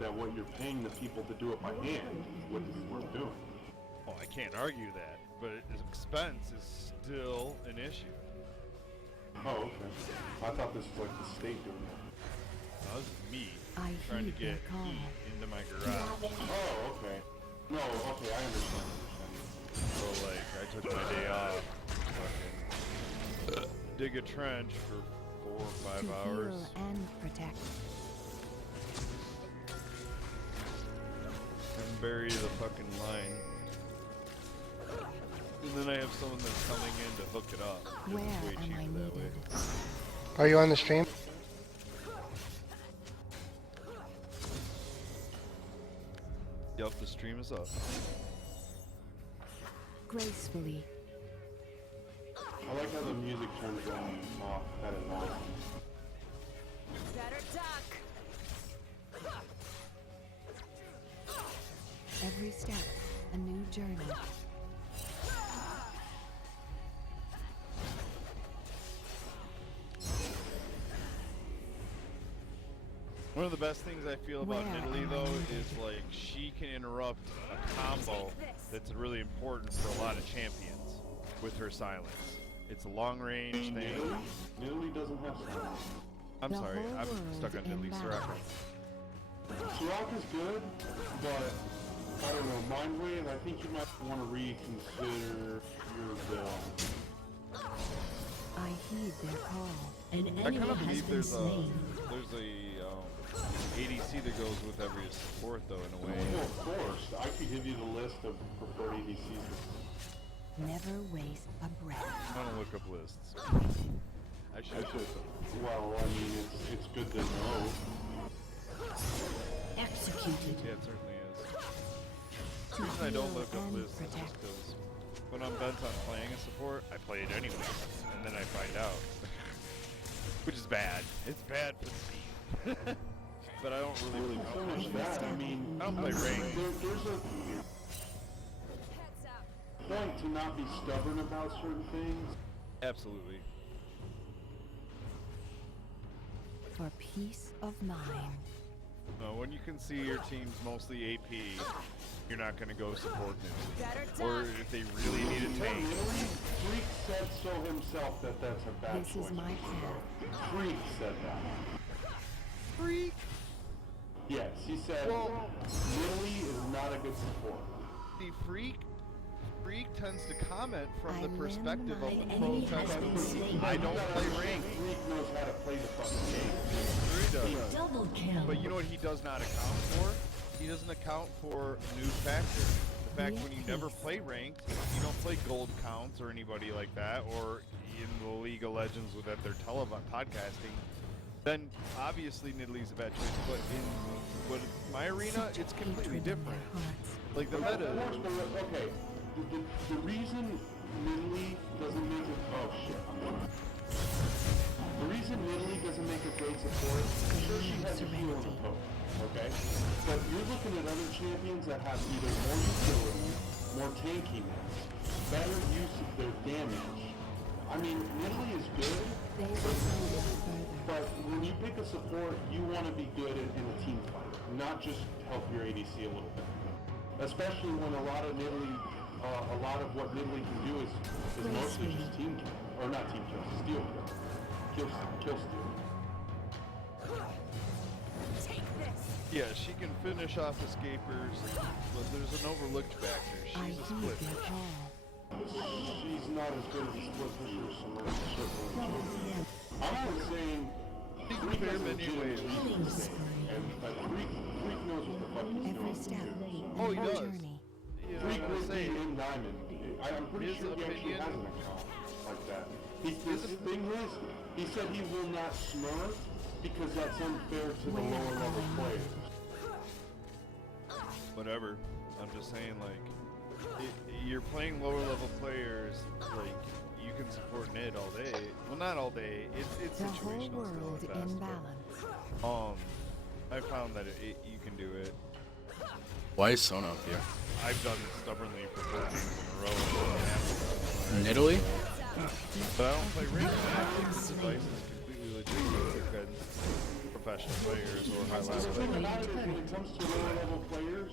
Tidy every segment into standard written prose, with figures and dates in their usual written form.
that what you're paying the people to do it by hand is what is worth doing. Oh, I can't argue that, but expense is still an issue. Oh, okay. I thought this was like the state doing that. That was me trying to get heat into my garage. Oh, okay. No, okay, I understand. So like, I took my day off, fucking dig a trench for 4 or 5 hours. Heal and protect. And bury the fucking line. And then I have someone that's coming in to hook it up. Where It's way am I cheaper that way. needed? Are you on the stream? Yup, the stream is up. Gracefully. I like how the music turns on off at a long. Better duck. Every step, a new journey. One of the best things I feel about Where Nidalee am I though needed? is like she can interrupt a combo that's really important for a lot of champions with her silence. It's a long range thing. Nidalee doesn't have silence. I'm The sorry, whole I'm world stuck on in Nidalee Soraka. balance. Soraka's good, but I don't know, Mind Wave, I think you might want to reconsider your build. I heed their call. An I enemy kind of has believe been there's a slain. ADC that goes with every support though in a way. Well, of course, I could give you the list of preferred ADCs. Never waste a breath. I don't look up lists. I I should. should, well, I mean, it's good to know. Executed. Yeah, it certainly is. The reason I don't look up lists is just because when I'm bent on playing a support, I play it anyway, and then I find out. Which is bad. It's bad for the team. But I don't really So much that, I mean, I don't play ranked. there's a Heads up. point to not be stubborn about certain things. Absolutely. For peace of mind. When you can see your team's mostly AP, you're not going to go support it. Better Or duck. if they really need a tank. Really? Freak said so himself that that's a bad This choice. is my path. Freak said that. Freak! Yes, he said Well- Nidalee is not a good support. The Freak tends to comment from the I perspective of lend the my pro enemy has been tester. slain. I don't play ranked. Freak knows how to play the fucking game. Sure he does. Double kill. But you know what he does not account for? He doesn't account for new factor. The fact when you never play ranked, you don't play gold counts or anybody like that, or in the League of Legends with that they're podcasting, then obviously Nidalee's a bad choice. But in my arena, it's completely different. Like the meta. Of course, but okay. The reason Nidalee doesn't make it. Oh shit. The reason Nidalee doesn't make a great support, sure she has a heal and a poke, okay? But you're looking at other champions that have either more utility, more tankiness, better use of their damage. I mean, Nidalee is good, They will go further. but when you pick a support, you want to be good in a team fight, not just help your ADC a little bit. Especially when a lot of what Nidalee can do is mostly just team kill, or not team kill, steal kill, kill steal. Take this. Yeah, she can finish off escapers, but there's an overlooked factor. I She's a heed split. their call. She's not as good as a split pusher, so certainly. I'm not saying Freak fair has a many ways. legitimate reason to stay, but Freak knows what the fuck he's Every doing. step, Oh, he a new does. journey. You know Freak what I'm would be saying? in Diamond. I'm pretty His sure he actually opinion- has an account like that. The thing is, he said he will not smurf because that's unfair to the lower level players. Whatever. I'm just saying, like, you're playing lower level players, like, you can support Nid all day. Well, not all day. It's The whole situational still world at best. in balance. But, I found that you can do it. Why is Sona up here? I've done it stubbornly for 4 games in a row. Nidalee? But I don't play range. I think this device is completely legitimate. Because professional players or high The level. thing about it is when it comes to lower level players,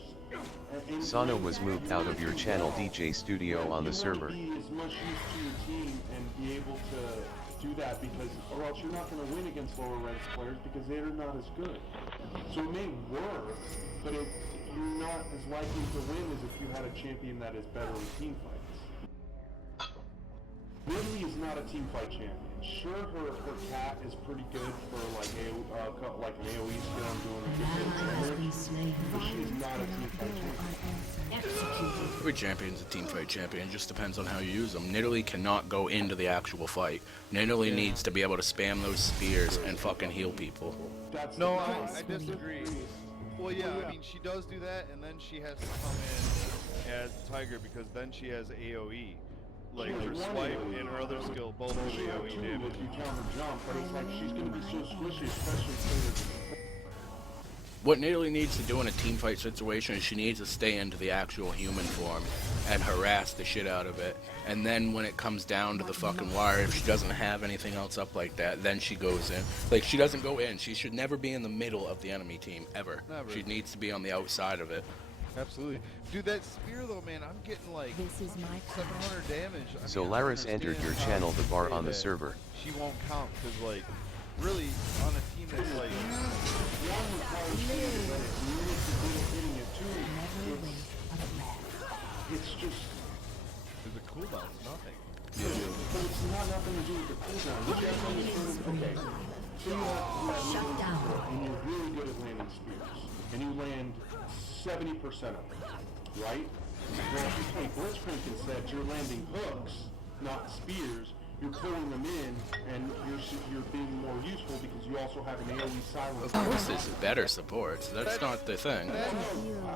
Sana was moved out of your channel DJ Studio on the server. You want to be as much used to your team and be able to do that because, or else you're not going to win against lower ranked players because they're not as good. So it may work, but you're not as likely to win as if you had a champion that is better in team fights. Lily is not a team fight champion. Sure, her cat is pretty good for like an AoE skill and doing a good damage, but she is not a team fight champion. Every champion's a team fight champion. Just depends on how you use them. Nidalee cannot go into the actual fight. Nidalee needs to be able to spam those spears and fucking heal people. No, I disagree. Well, yeah, I mean, she does do that, and then she has to come in as Tiger because then she has AoE. Like her swipe and her other skill both do AoE damage. If you counter jump, but it's like she's going to be so squishy, especially players. What Nidalee needs to do in a team fight situation is she needs to stay into the actual human form and harass the shit out of it. And then when it comes down to the fucking wire, if she doesn't have anything else up like that, then she goes in. Like, she doesn't go in. She should never be in the middle of the enemy team, ever. Never. She needs to be on the outside of it. Absolutely. Dude, that spear though, man, I'm getting like 700 damage. I So mean, Laris entered your channel the bar on the server. She won't count because like, really, on a team that's like... It's just... There's a cooldown, it's nothing. But it's not nothing to do with the cooldown. You have to understand, okay, so you have and you're really good at landing spears, and you land 70% of them, right? Well, if you play Blitzcrank instead, you're landing hooks, not spears. You're pulling them in, and you're being more useful because you also have an AoE silence. Of course, there's better supports. That's not the thing.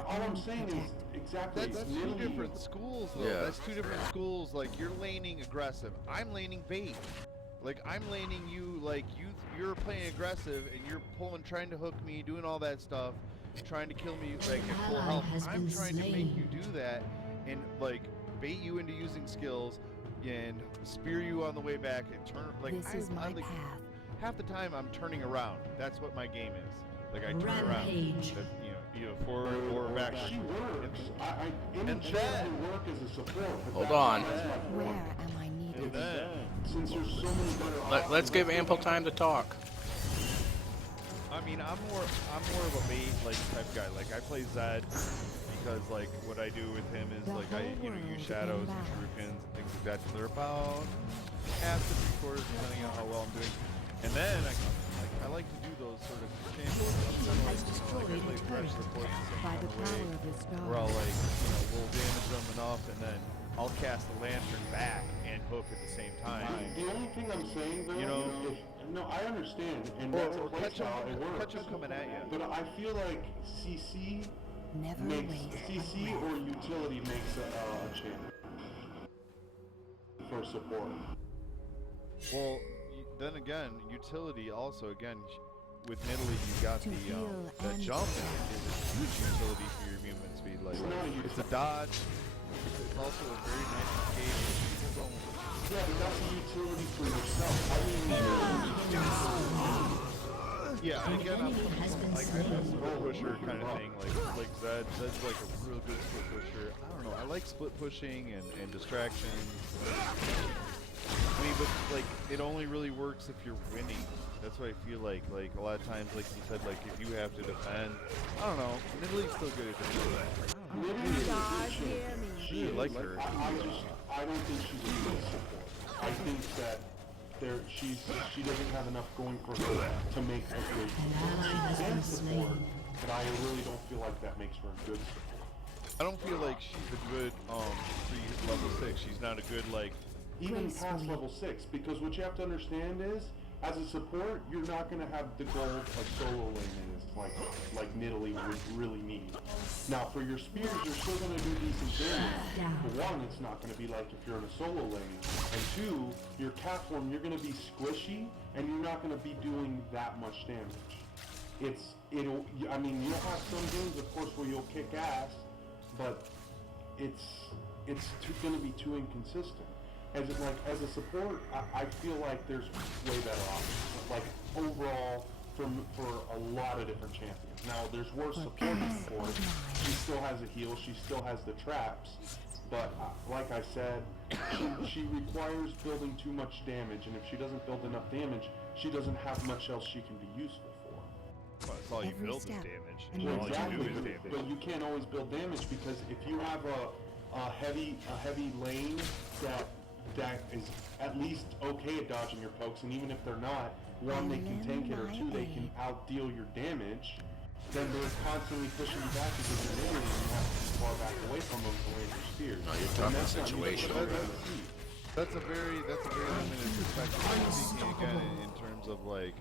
All I'm saying is exactly. That's two different schools, though. Yeah. That's two different schools. Like, you're laning aggressive. I'm laning bait. Like, I'm laning you, like, you're playing aggressive, and you're trying to hook me, doing all that stuff, trying to kill me, like, at full health. I'm trying to make you do that, and, like, bait you into using skills, and spear you on the way back, and turn, like, I like, half the time I'm turning around. That's what my game is. Like, I turn around. Either forward or back. She works. Any And chance then- to work as a support. but Hold that's on. Where point. am I needed? And then, Since there's so many better options, Let's give ample time to talk. I mean, I'm more of a bait like type guy. Like I play Zed because like what I do with him is like I use shadows and shurikens and things like that. So they're about half to 3/4 depending on how well I'm doing. And then I like to do those sort of champions. Like I play Thresh support the same By kind the of way, power of this god. where I'll we'll damage them enough and then I'll cast the lantern back and hook at the same time. The only thing I'm saying, though, You know, no, I understand, and Or that's a play catch style. It works. them coming at you. But I feel like CC Never makes waste a CC breath. or utility makes a champion for support. Well, then again, utility also again with Nidalee you got To heal the and jump is a huge utility for your movement speed. Like it's a dodge. It's also a very nice escape. People don't. Yeah, but that's a utility for yourself. I mean, Yeah, and again, I'm like I'm a split pusher kind of thing. Like Zed's like a real good split pusher. I don't know. I like split pushing and distractions. I mean, but like it only really works if you're winning. That's what I feel like. Like a lot of times, like you said, like if you have to defend, I don't know. Nidalee's still good at defending. She like her. I don't think she's a good support. I think that she doesn't have enough going for her to make a good support. But I really don't feel like that makes her a good support. I don't feel like she's a good level 6. She's not a good like. Even past level 6, because what you have to understand is, as a support, you're not going to have the gold of solo laning like Nidalee would really need. Now, for your spears, you're still going to do decent damage. For one, it's not going to be like if you're in a solo lane. And two, your cat form, you're going to be squishy, and you're not going to be doing that much damage. I mean, you'll have some games, of course, where you'll kick ass, but it's going to be too inconsistent. As a support, I feel like there's way better options. Like overall, for a lot of different champions. Now, there's worse For support peace for of it. mind. She still has a heal. She still has the traps. But like I said, she requires building too much damage, and if she doesn't build enough damage, she doesn't have much else she can be useful for. Well, that's all you Every build is step, damage. and All you're you Exactly, do is damage. but you can't always build damage because if you have a heavy lane that is at least okay at dodging your pokes, and even if they're not, one, they can tank it, or two, they can outdeal your damage, then they're constantly pushing you back because you're literally and you have to be far back away from them to land your spears. No, you're And talking that's not usually situational, what right? I see. That's a very limited perspective. I'm speaking again in terms of like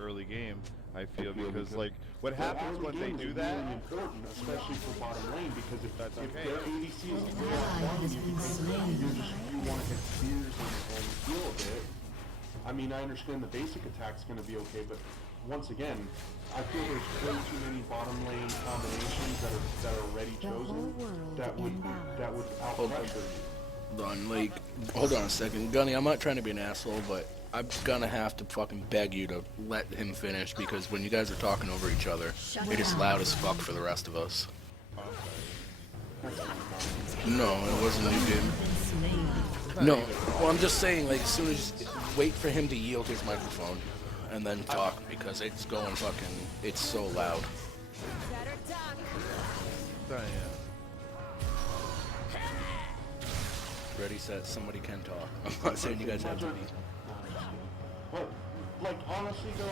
early game. I feel because like what happens Early when they game do is that. really important, especially for bottom lane, because if That's if okay. their ADC is way off farming you because you want to hit spears and heal a bit. I mean, I understand the basic attack's going to be okay, but once again, I feel there's way too many bottom lane combinations that are already The whole chosen world that would in balance. out Hold on. pressure you. Done. Like, hold on a second, Gunny. I'm not trying to be an asshole, but I'm gonna have to fucking beg you to let him finish because when you guys are talking over each other, it is loud as fuck for the rest of us. No, it wasn't you, dude. No, well, I'm just saying, like, as soon as wait for him to yield his microphone and then talk because it's going fucking. It's so loud. Better duck. Yeah. Ready, set. Somebody can talk. I'm not saying you guys have to be. But, like, honestly though,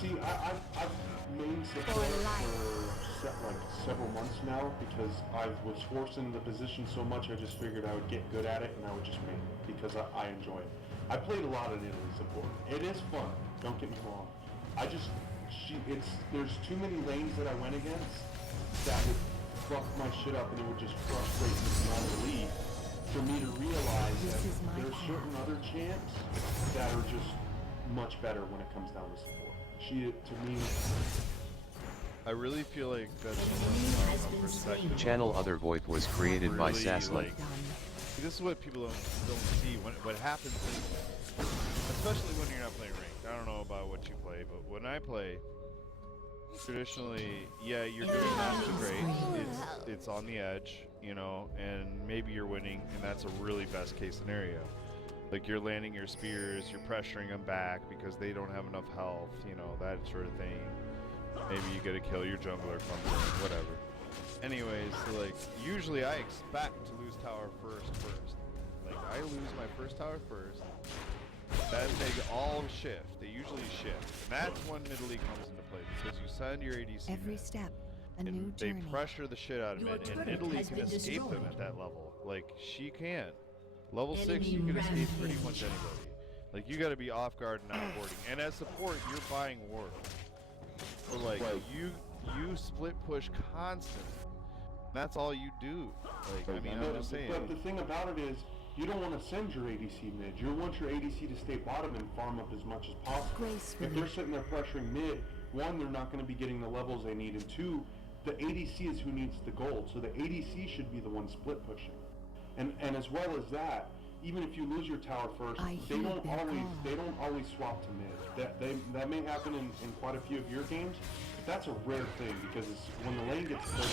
see, I've main support for several months now because I was forced into the position so much I just figured I would get good at it and I would just main it because I enjoy it. I played a lot of Italy support. It is fun, don't get me wrong. There's too many lanes that I went against that would fuck my shit up and it would just frustrate me beyond belief for me to realize This is that my there's path. certain other champs that are just much better when it comes down to support. She, to me, I really feel like that's from a perspective. Channel Other VoIP was created by Really, Sasley. like, this is what people don't see. What happens is, especially when you're not playing ranked. I don't know about what you play, but when I play, traditionally, yeah, you're doing not so great. It's on the edge, you know, and maybe you're winning, and that's a really best case scenario. Like you're landing your spears, you're pressuring them back because they don't have enough health, you know, that sort of thing. Maybe you get to kill your jungler from them, whatever. Anyways, so like usually I expect to lose tower first. Like I lose my first tower first. Then they all shift. They usually shift. And that's when Italy comes into play because you send your ADC Every mid, step, a new and they journey. pressure the shit out of Your mid, and turret Italy has can been escape them destroyed. at that level. Like she can. Level 6, Enemy you can escape pretty rampage. much anybody. Like you got to be off guard and not boarding. And as support, you're buying ward. So like you split push constantly. That's all you do. Like I mean, I'm just saying. But the thing about it is, you don't want to send your ADC mid. You want your ADC to stay bottom and farm up as much as possible. If Gracefully. they're sitting there pressuring mid, one, they're not going to be getting the levels they need, and two, the ADC is who needs the gold. So the ADC should be the one split pushing. And as well as that, even if you lose your tower first, I they heed don't their always swap to mid. That may happen in quite a few of your games, but that's a rare thing because when the lane gets close,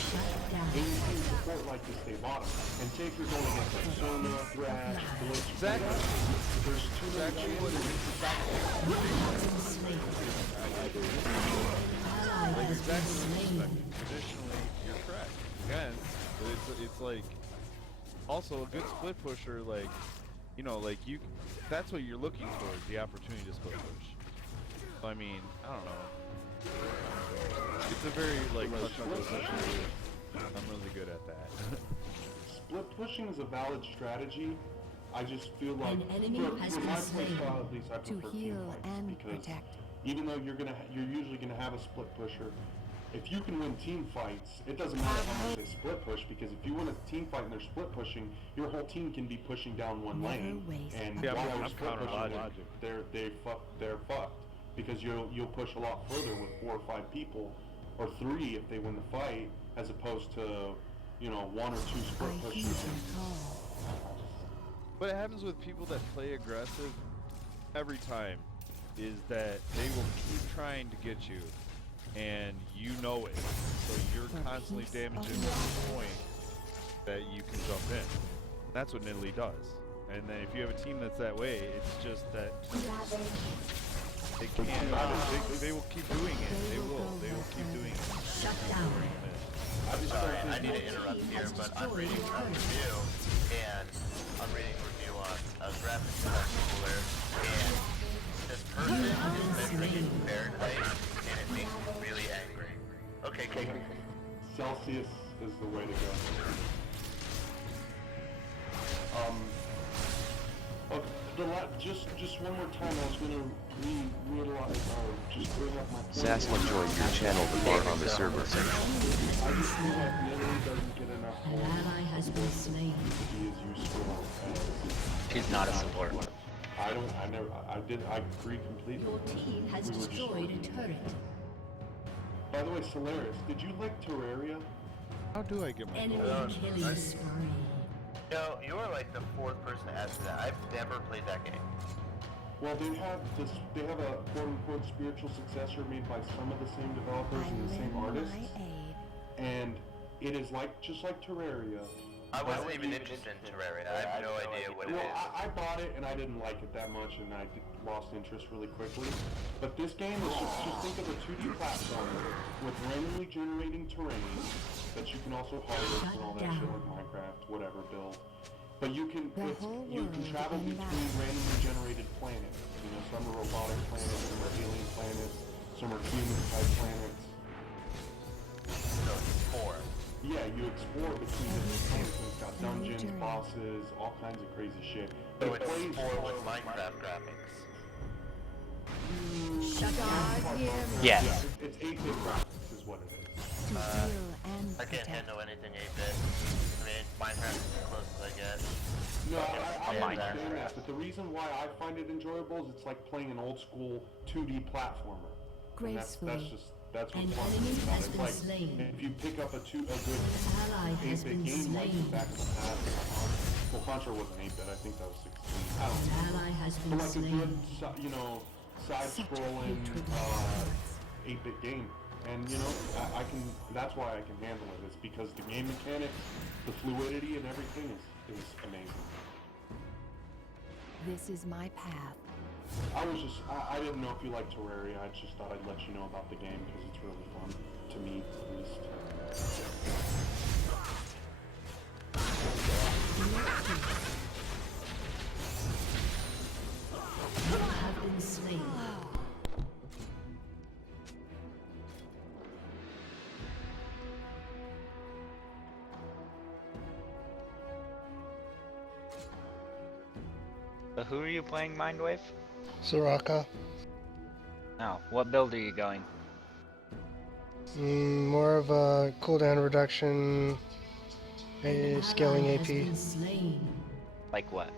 ADC and support like to stay bottom. And say if you're going against like Sona, Thrash, Blitz, Exactly. there's too many Exactly what it is. Like exactly what you're expecting. Traditionally, you're correct. Again, but it's like also a good split pusher, like you know, like that's what you're looking for, is the opportunity to split push. I mean, I don't know. It's a very like I'm really good at that. Split pushing is a valid strategy. I just feel like An enemy has for been my play slain. style, at least I To prefer team heal fights and because protect. even though you're usually gonna have a split pusher, if you can win team fights, it doesn't matter how much they split push, because if you win a team fight and they're split pushing, your whole team can be pushing down one Never lane, waste and a while I'm they're split counter pushing, logic. they're fucked because you'll push a lot further with 4 or 5 people, or 3 if they win the fight, as opposed to 1 or 2 split I heed pushes. their call. But it happens with people that play aggressive every time. is that they will keep trying to get you, and you know it. So you're constantly damaging to the point that you can jump in. That's what Nidalee does. And then if you have a team that's that way, it's just that they can't. They will keep doing it. They will keep doing it. Shut down. I'm sorry, I need to interrupt here, but I'm reading a review, and I'm reading a review on graphics that cooler, and this person is measuring in Fahrenheit, and it makes me really angry. Okay, cool. Celsius is the way to go. Just one more time, I was going to realize, or just bring up my point. Sasla joined your channel, the bar on the server. I just feel like Nidalee doesn't get enough An ally has been slain. to be as useful as... She's not a support. I agree completely. Your team has We were just destroyed a arguing. turret. By the way, Solaris, did you like Terraria? How do I get my Enemy gold? killing spree. No, you are like the fourth person to ask me that. I've never played that game. Well, they have a quote-unquote spiritual successor made by some of the same developers and the same artists, and it is just like Terraria. I wasn't even interested in Terraria. I have no idea what it Well, is. I bought it and I didn't like it that much, and I lost interest really quickly. But this game is just think of a 2D platformer with randomly generating terrain that you can also harvest and all that shit like Minecraft, whatever, build. But you can travel between randomly generated planets. You know, some are robotic planets, some are alien planets, some are human type planets. So it's 4. Yeah, you explore between different planets, and it's got dungeons, bosses, all kinds of crazy shit. So But it it's plays 4 with Minecraft graphics. Shut down. Yes. Yeah, it's 8-bit graphics is what it is. To heal and I can't protect. handle anything 8-bit. I mean, Minecraft is as close as I get. No, I Yeah, understand that's that, but the reason why I find it enjoyable is it's like playing an old school 2D platformer. And Gracefully. that's An what's fun enemy about has it. It's been like slain. if you pick up a good Ally has 8-bit been game like slain. back in the past, well, Contra wasn't 8-bit, I think that was 16. I don't An know. ally has But been like a slain. good, side-scrolling 8-bit game. And you know, that's why I can handle it. It's because the game mechanics, the fluidity and everything is amazing. This is my path. I didn't know if you liked Terraria. I just thought I'd let you know about the game because it's really fun, to me at least. You have been slain. So who are you playing, Mindwave? Soraka. No. What build are you going? More of a cooldown reduction, a scaling Ally has AP. been slain. Like what?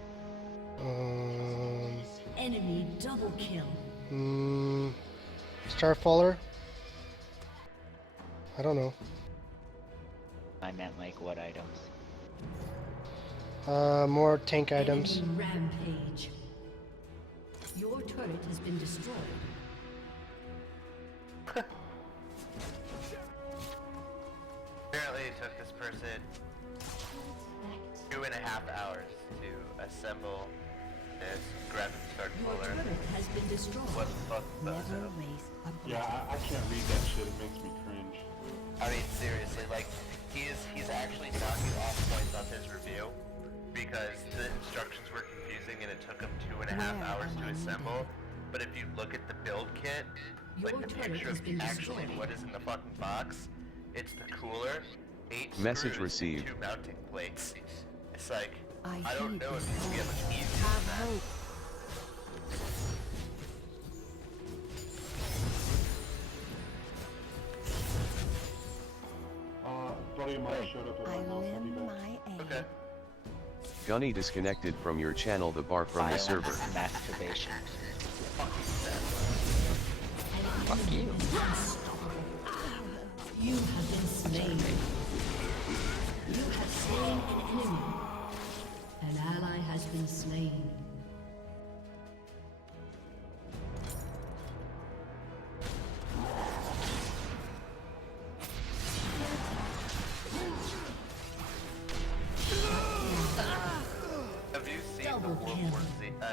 Enemy double kill. Starfaller? I don't know. I meant like what items? More tank items. Enemy rampage. Your turret has been destroyed. Apparently it took this person 2.5 hours to assemble this graphics card Your cooler. turret has been destroyed. What the fuck was Never it? waste a Yeah, breath. I can't read that shit. It makes me cringe. I mean, seriously, like, he's actually knocking off points on his review because the instructions were confusing and it took him 2.5 hours to assemble. But if you look at the build kit, like the picture of actually what is in the fucking box, it's the cooler, 8 Message screws, received. 2 mounting plates. It's like, I I don't heed know your if you can get much call. easier Have than that. hope. Buddy of mine showed up at I my house. I'll be limb back. my aim. Okay. Gunny disconnected from your channel, the bar from the server. Masturbation. Fuck you. You have been slain. You have slain an enemy. An ally has been slain.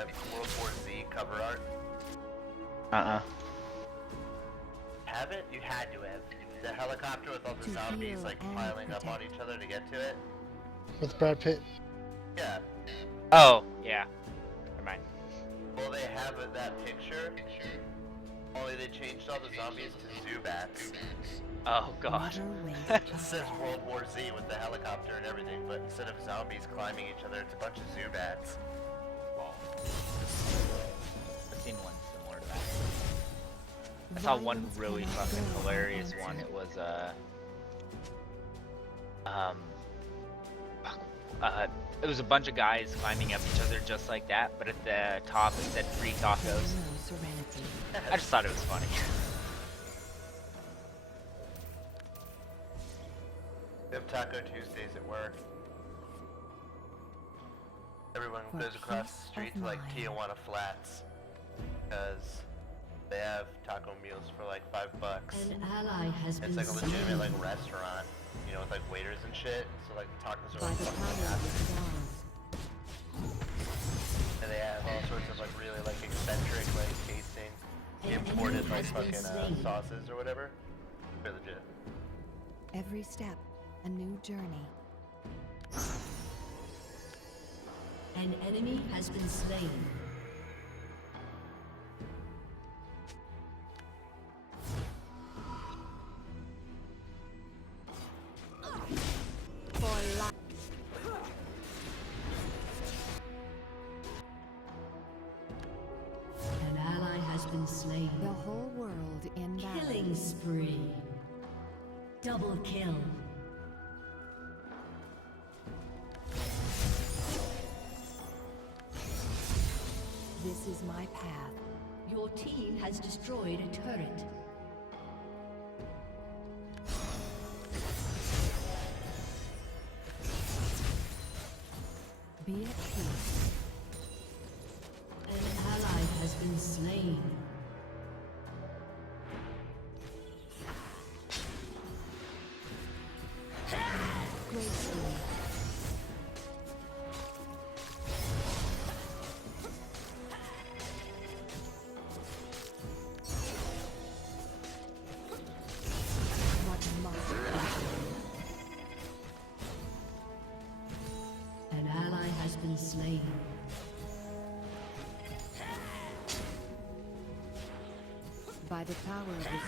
that World War Z cover art? Have it? You had to have. The helicopter with all the zombies like piling up on each other to get to it? With Brad Pitt. Yeah. Oh, yeah. Never mind. Well, they have that picture, only they changed all the zombies to Zubats. Oh, God. It says World War Z with the helicopter and everything, but instead of zombies climbing each other, it's a bunch of Zubats. I've seen one similar to that. I saw one really fucking hilarious one. It was, it was a bunch of guys climbing up each other just like that, but at the top it said free tacos. I just thought it was funny. We have Taco Tuesdays at work. Everyone goes across the street to like Tijuana Flats because they have taco meals for like $5. An ally has It's been like a legitimate like slain. restaurant, you know, with like waiters and shit. So like tacos are By like the fucking power of the fantastic. stars. And they have all sorts of like really like eccentric like tasting imported like fucking sauces or whatever. They're legit. Every step, a new journey. An enemy has been slain. An ally has been slain. The whole world in battle. Killing spree. Double kill. This is my path. Your team has destroyed a turret. Be at peace. An ally has been slain. Gracefully. What must be done? An ally has been slain. By the power of the stars.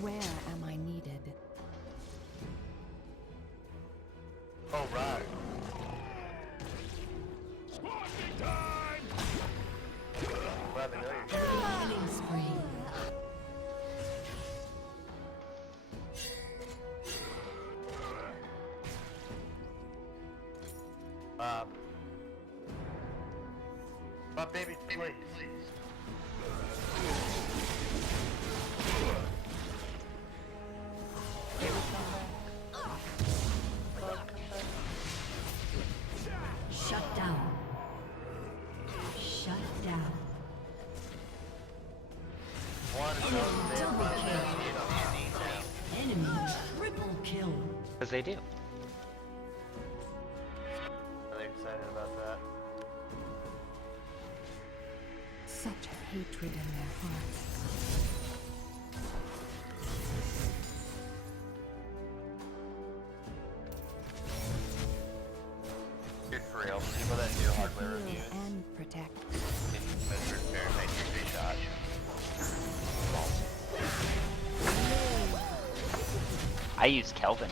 Where am I needed? Oh right. Glad to know you're here. Killing spree. But baby, please. Shut down. Shut down. Enemy triple kill. Because they do. Really excited about that. Such hatred in their hearts. Dude, for real, people that do hardware Heal reviews and protect. in measured Fahrenheit degree shot. I use Kelvin.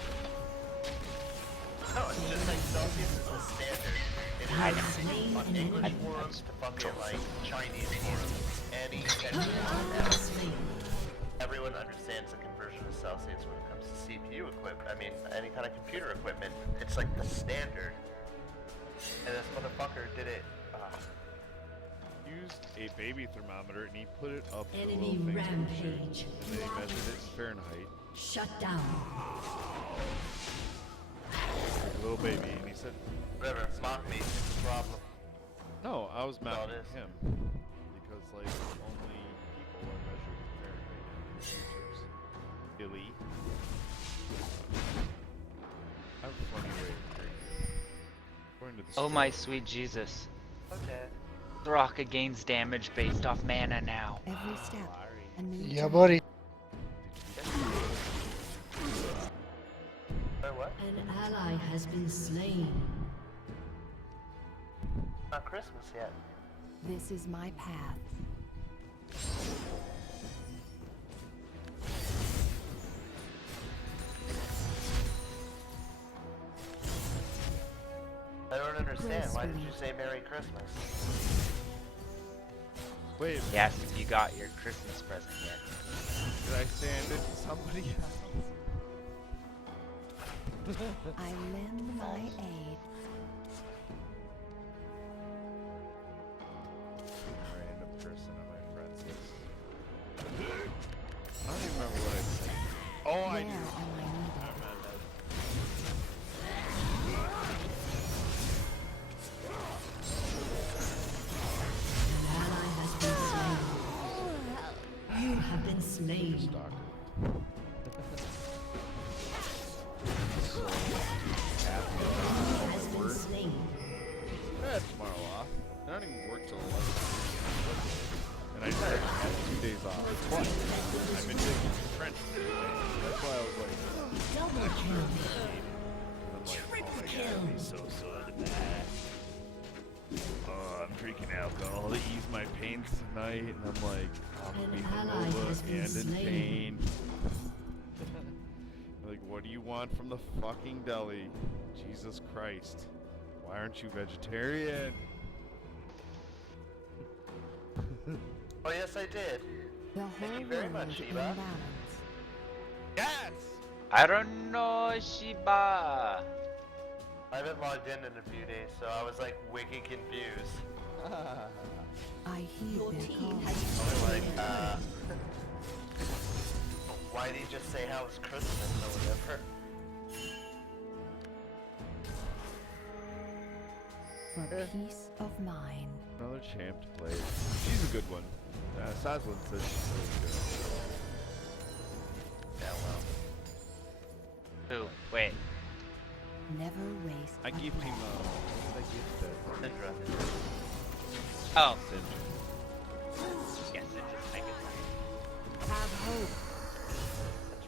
No, it's just like Celsius is the standard. It I is know. on English forums to fucking like Chinese forums. Any country, everyone understands the conversion of Celsius when it comes to CPU equipment. I mean, any kind of computer equipment. It's like the standard. And this motherfucker did it. Used a baby thermometer and he put it up to the Enemy little things. rampage. And then he measured it in Fahrenheit. Shut down. Like a little baby, and he said, Whatever, mock me. Problem. "No, I was That's all mocking it is. him because like only people are measured in Fahrenheit." Billy. I have a funny way of drinking. According to the Oh story. my sweet Jesus. Okay. Soraka gains damage based off mana now. Every step, a new Yeah, journey. buddy. What? An ally has been slain. Not Christmas yet. This is my path. I don't understand. Why did you say Merry Christmas? Wait, Yes, you got your Christmas present yet. did I sand it to somebody else? I lend my aid. Random person on my friends list. I don't even remember what I said. Oh, I Where do. am I needed? An ally has been slain. You have been slain. Stalker. Has been slain. I had tomorrow off. I don't even work till 11. And I just had 2 days off. But I've been digging some trenches. That's why I was like, Double kill. I'm like, oh my god, it'd be so bad. I'm drinking alcohol to ease my pain tonight, and I'm like, I'm gonna be An ally hungover has been and in slain. pain. Like, what do you want from the fucking deli? Jesus Christ. Why aren't you vegetarian? Oh yes, I did. The whole Thank you very world much, in Shiva. balance. Yes! I don't know, Shiba. I haven't logged in a few days, so I was like wicked confused. I heed Your their team call. has I was destroyed like, a turret. why did you just say how it's Christmas or whatever? For peace of mind. Another champ to play. She's a good one. Sazlin says she's really good. Yeah, well. Who? Wait. Never waste I a give him breath. I give that Syndra. Oh. Syndra. Yes, it's just make it. Have hope.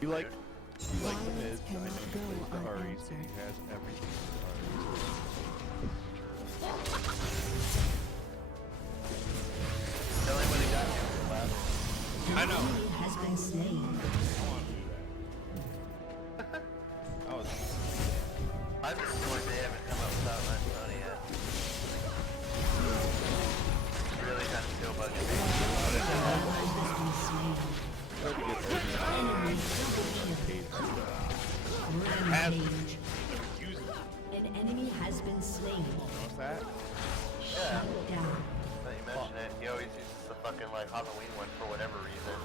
You like the Violence mids, I know cannot he go plays the Aries, and unanswered. he has everything for the Aries. The only one who got me was last. I know. Enemy has been slain. I was I'm disappointed they haven't come up without my Sony yet. It's really kind of still bugging me. Ally has been slain. trying to get Enemy double kill. Rampage. An enemy has been slain. What's that? Yeah, Shut down. now you mention it, he always uses the fucking like Halloween one for whatever reason.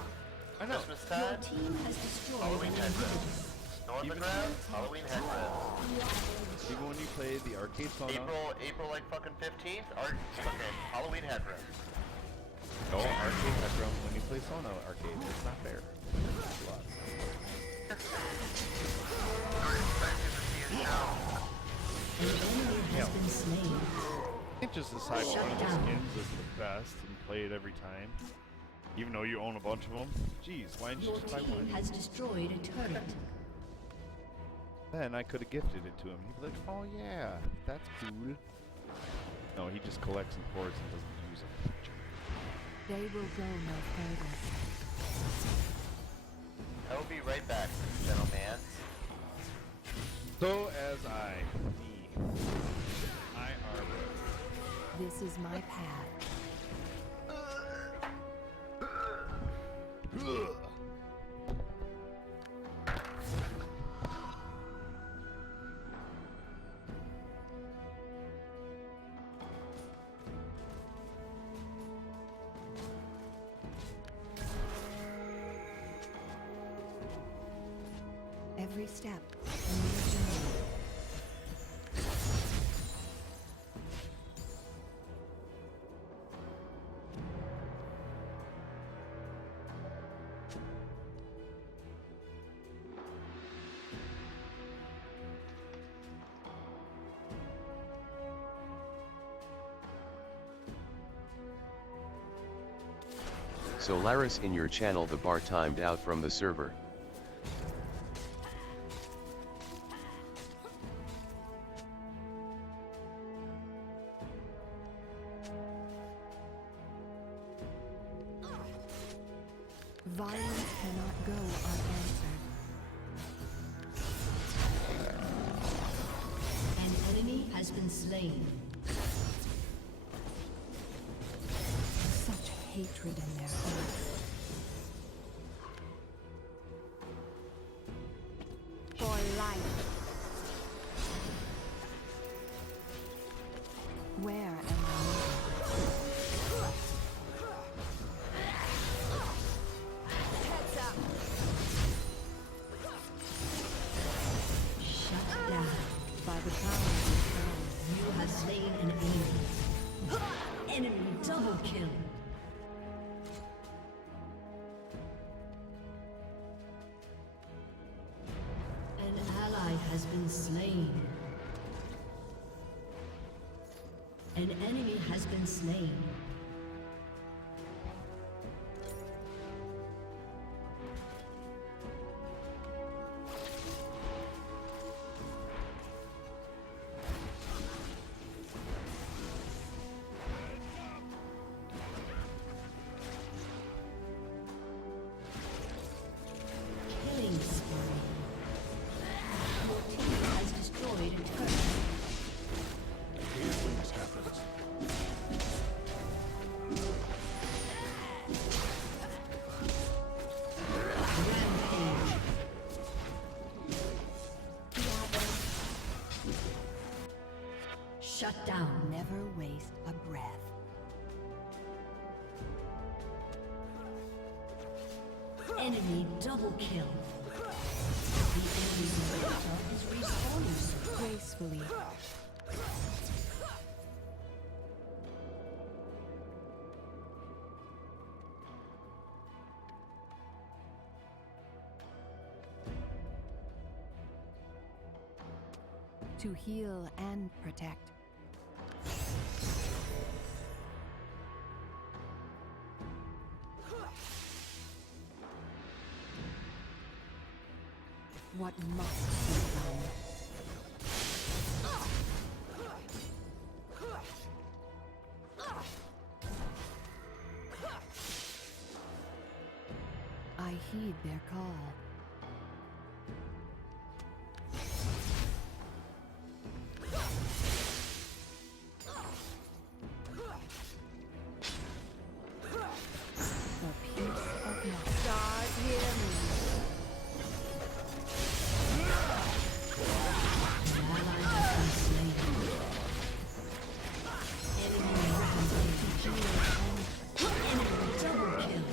I know. Christmas Your time, team has destroyed Halloween an headrest. inhibitor. Snow on the ground, Halloween headrest. Even when you play the arcade sauna, April like fucking 15th, fucking Halloween headrest. no arcade background when you play sauna arcade. It's not fair. It's a lot. An enemy has been slain. You can't just decide Shut one of the down. skins is the best and play it every time. Even though you own a bunch of them. Jeez, why didn't you Your just buy team one? has destroyed a turret. Then I could have gifted it to him. He'd be like, oh yeah, that's cool. No, he just collects and hoards and doesn't use them. They will go no further. I will be right back, gentlemen. So as I arbor. This is my path. Every step, a new journey. Solaris in your channel, the bar timed out from the server. Violence cannot go unanswered. An enemy has been slain. Such hatred in their hearts. For life. Where am I? Shut down. By the power of the crown. You have slain an enemy. Enemy double kill. An ally has been slain. An enemy has been slain. Killing spree. Your team has destroyed a turret. Rampage. Shut down. Never waste a breath. Enemy double kill. The enemy's inhibitor is respawning soon. Gracefully. To heal and protect. What must be done? I heed their call. The peace of my God, hear me. An ally has been slain. Enemy rampage. Enemy double kill.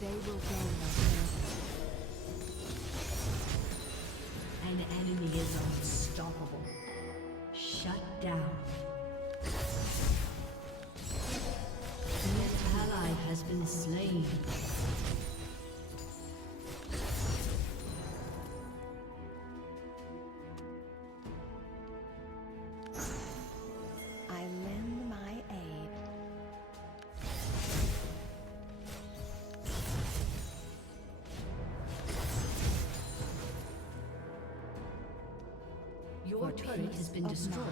They will go no further. An enemy is unstoppable. Shut down. An ally has been slain. I lend my aid. Your turret has been destroyed.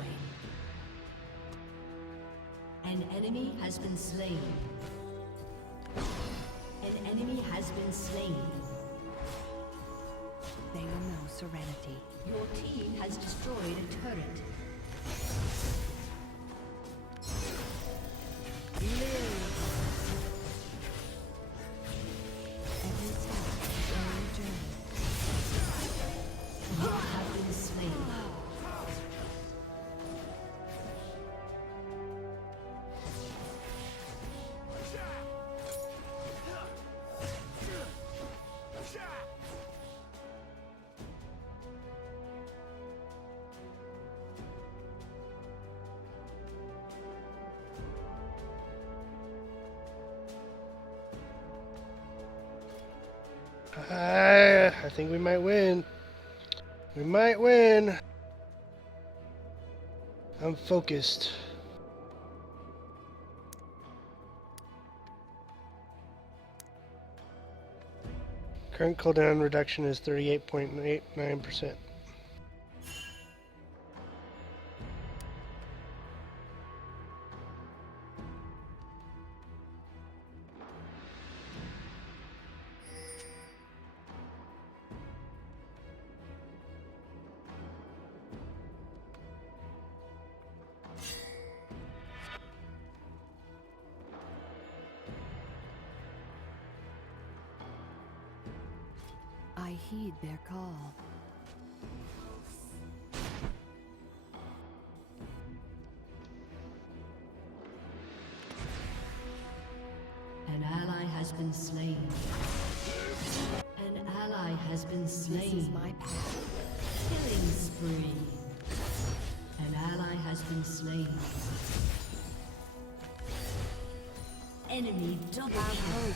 An enemy has been slain. An enemy has been slain. They will know serenity. Your team has destroyed a turret. Every step a new journey. You have been slain. I think we might win. We might win. I'm focused. Current cooldown reduction is 38.89%. I heed their call. An ally has been slain. An ally has been slain. This is my path. Killing spree. An ally has been slain. Enemy double kill.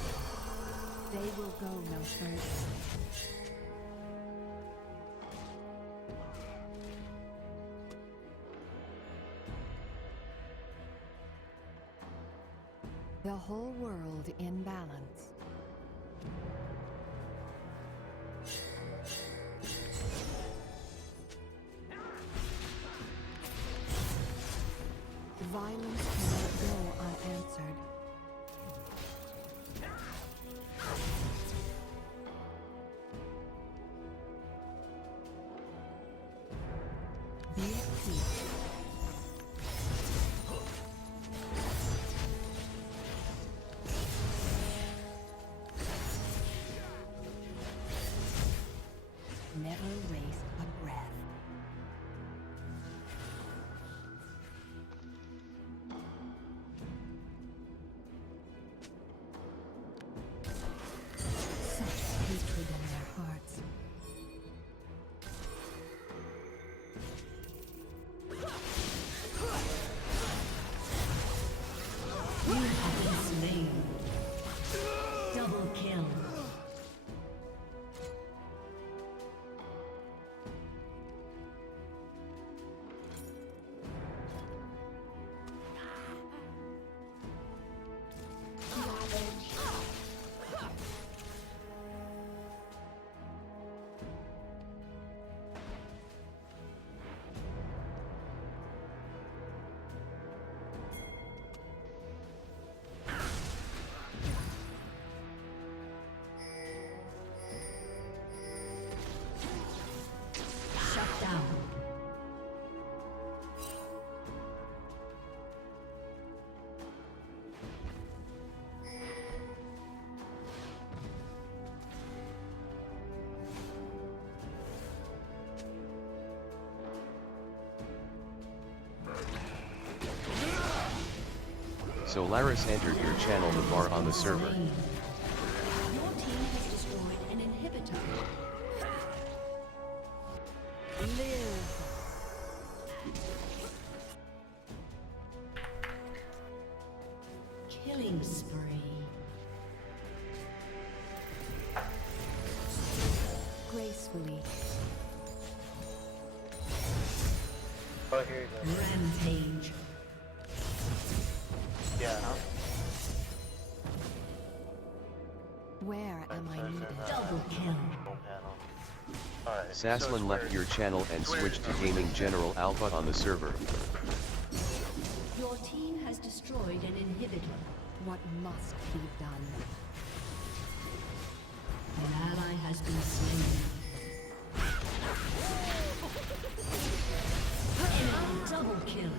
They will go no further. The whole world in balance. Violence cannot go unanswered. Be at peace. Never waste a breath. Such hatred in their hearts. You have been slain. Double kill. Shut down. Solaris entered your channel the bar on the server. Your team has destroyed an inhibitor. Live. Killing spree. Gracefully. Oh, here you go. Rampage. Yeah. Where am I needed? Double kill. Panel. Saslin left your channel and switched to Gaming General Alpha on the server. Your team has destroyed an inhibitor. What must be done? An ally has been slain. Double kill.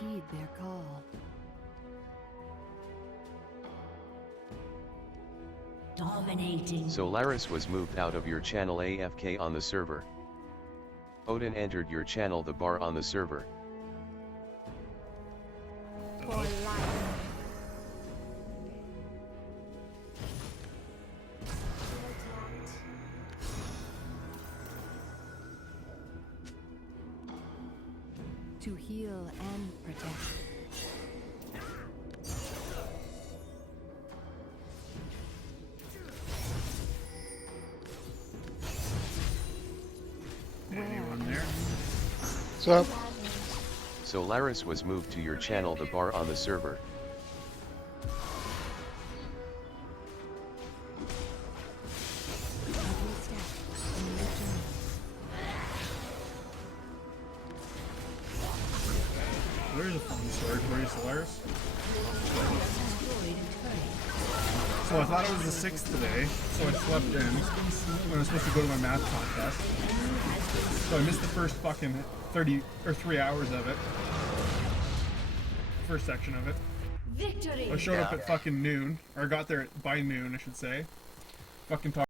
Heed their call. Dominating. Solaris was moved out of your channel AFK on the server. Odin entered your channel the bar on the server. For life. To heal and protect. Anyone there? What's up? Solaris was moved to your channel the bar on the server. Every step, a new journey. There's a fun story for you, Solaris. So I thought it was the 6th today, so I slept in when I was supposed to go to my math contest. So I missed the first fucking 3 hours of it. First section of it. Victory. I showed up at fucking noon, or got there by noon, I should say. Fucking talk.